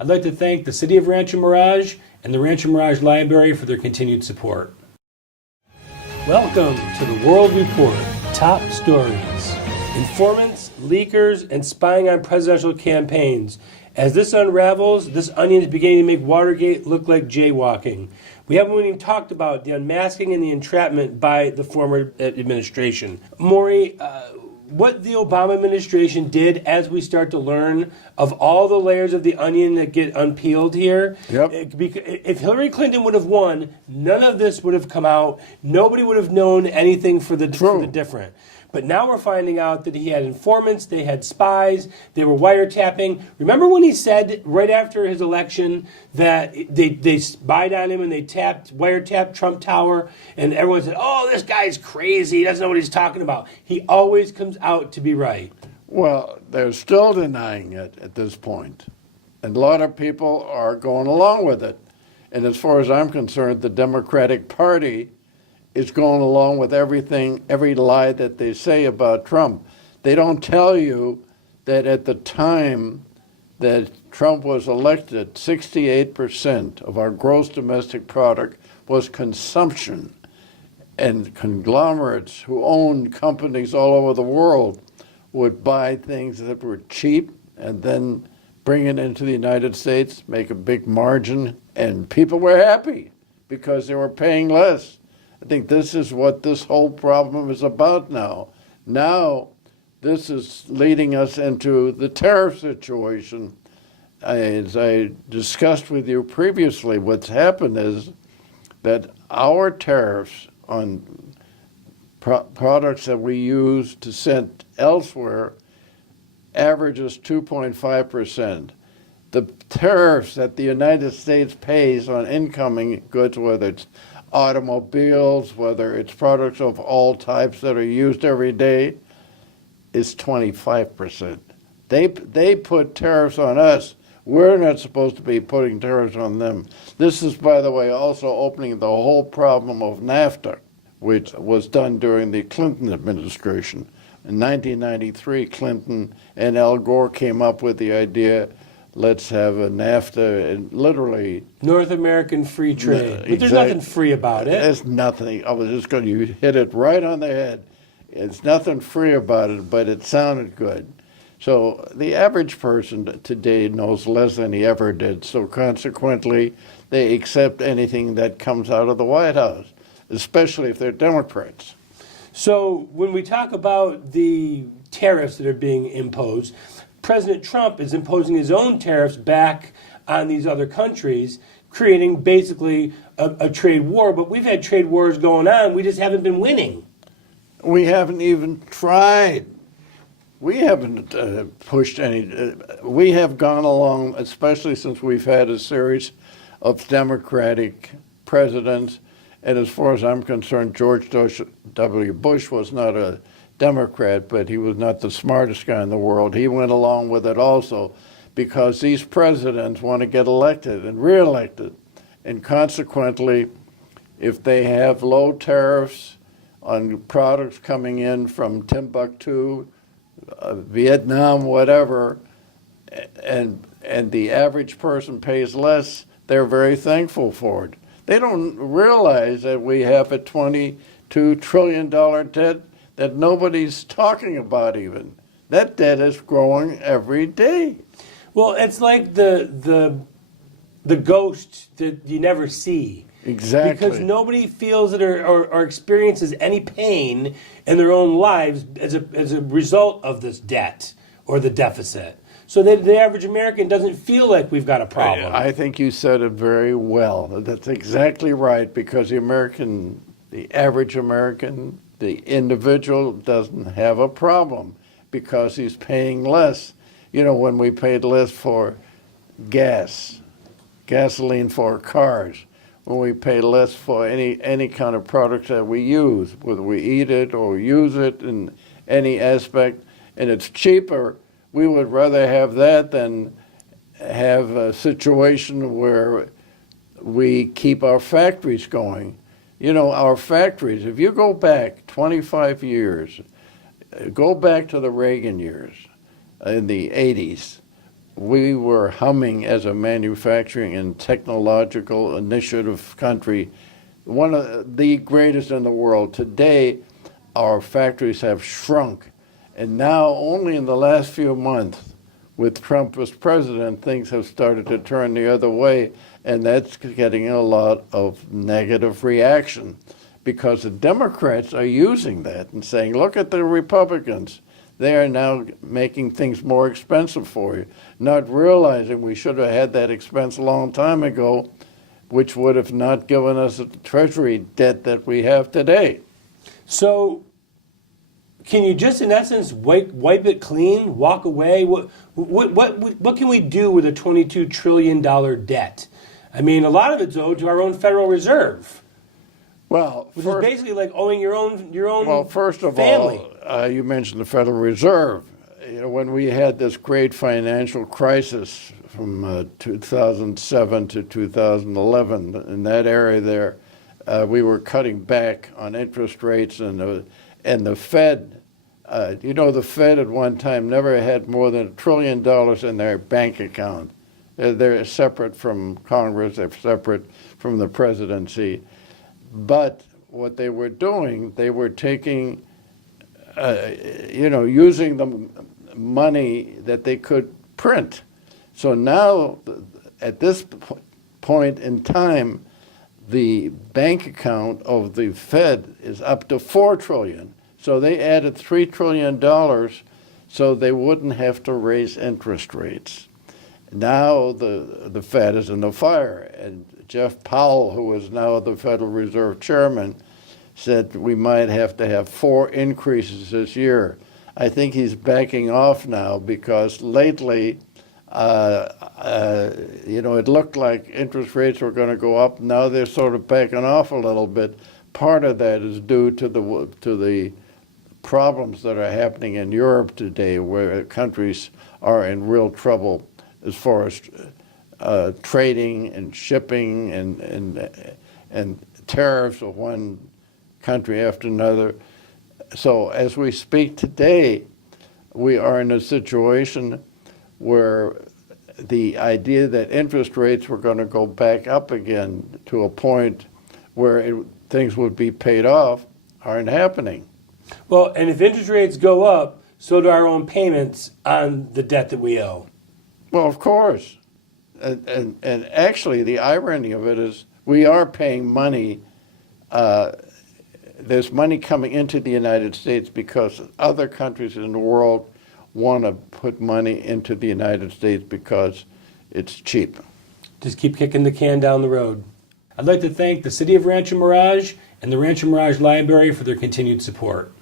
I'd like to thank the City of Rancho Mirage and the Rancho Mirage Library for their continued support. Welcome to the World Report, Top Stories. Informants, leakers, and spying on presidential campaigns. As this unravels, this onion is beginning to make Watergate look like jaywalking. We haven't even talked about the unmasking and the entrapment by the former administration. Maury, what the Obama administration did as we start to learn of all the layers of the onion that get unpeeled here. Yep. If Hillary Clinton would have won, none of this would have come out. Nobody would have known anything for the different. But now we're finding out that he had informants, they had spies, they were wiretapping. Remember when he said right after his election that they spied on him and they wiretapped Trump Tower, and everyone said, oh, this guy's crazy, he doesn't know what he's talking about. He always comes out to be right. Well, they're still denying it at this point. And a lot of people are going along with it. And as far as I'm concerned, the Democratic Party is going along with everything, every lie that they say about Trump. They don't tell you that at the time that Trump was elected, 68% of our gross domestic product was consumption. And conglomerates who owned companies all over the world would buy things that were cheap and then bring it into the United States, make a big margin, and people were happy because they were paying less. I think this is what this whole problem is about now. Now, this is leading us into the tariff situation. As I discussed with you previously, what's happened is that our tariffs on products that we use to send elsewhere averages 2.5%. The tariffs that the United States pays on incoming goods, whether it's automobiles, whether it's products of all types that are used every day, is 25%. They put tariffs on us. We're not supposed to be putting tariffs on them. This is, by the way, also opening the whole problem of NAFTA, which was done during the Clinton administration. In 1993, Clinton and Al Gore came up with the idea, let's have a NAFTA, and literally North American free trade. But there's nothing free about it. There's nothing. I was just going to hit it right on the head. It's nothing free about it, but it sounded good. So the average person today knows less than he ever did. So consequently, they accept anything that comes out of the White House, especially if they're Democrats. So when we talk about the tariffs that are being imposed, President Trump is imposing his own tariffs back on these other countries, creating basically a trade war. But we've had trade wars going on. We just haven't been winning. We haven't even tried. We haven't pushed any. We have gone along, especially since we've had a series of Democratic presidents. And as far as I'm concerned, George W. Bush was not a Democrat, but he was not the smartest guy in the world. He went along with it also because these presidents want to get elected and reelected. And consequently, if they have low tariffs on products coming in from Timbuktu, Vietnam, whatever, and the average person pays less, they're very thankful for it. They don't realize that we have a $22 trillion debt that nobody's talking about even. That debt is growing every day. Well, it's like the ghost that you never see. Exactly. Because nobody feels it or experiences any pain in their own lives as a result of this debt or the deficit. So that the average American doesn't feel like we've got a problem. I think you said it very well. That's exactly right, because the average American, the individual doesn't have a problem because he's paying less. You know, when we paid less for gasoline for cars, when we pay less for any kind of products that we use, whether we eat it or use it in any aspect, and it's cheaper, we would rather have that than have a situation where we keep our factories going. You know, our factories, if you go back 25 years, go back to the Reagan years in the 80s, we were humming as a manufacturing and technological initiative country, one of the greatest in the world. Today, our factories have shrunk. And now, only in the last few months, with Trump as president, things have started to turn the other way. And that's getting a lot of negative reaction because the Democrats are using that and saying, look at the Republicans. They are now making things more expensive for you, not realizing we should have had that expense a long time ago, which would have not given us the treasury debt that we have today. So can you just, in essence, wipe it clean, walk away? What can we do with a $22 trillion debt? I mean, a lot of it's owed to our own Federal Reserve. Well, which is basically like owing your own well, first of family. all, you mentioned the Federal Reserve. You know, when we had this great financial crisis from 2007 to 2011, in that area there, we were cutting back on interest rates, and the Fed, the Fed at one time never had more than $1 trillion in their bank account. They're separate from Congress, they're separate from the presidency. But what they were doing, they were taking, using the money that they could print. So now, at this point in time, the bank account of the Fed is up to $4 trillion. So they added $3 trillion so they wouldn't have to raise interest rates. Now the Fed is in the fire, and Jeff Powell, who is now the Federal Reserve Chairman, said we might have to have 4 increases this year. I think he's backing off now because lately, it looked like interest rates were going to go up. Now they're sort of backing off a little bit. Part of that is due to the problems that are happening in Europe today, where countries are in real trouble as far as trading and shipping and tariffs of one country after another. So as we speak today, we are in a situation where the idea that interest rates were going to go back up again to a point where things would be paid off aren't happening. Well, and if interest rates go up, so do our own payments on the debt that we owe. Well, of course. And actually, the irony of it is we are paying money. There's money coming into the United States because other countries in the world want to put money into the United States because it's cheap. Just keep kicking the can down the road. I'd like to thank the City of Rancho Mirage and the Rancho Mirage Library for their continued support.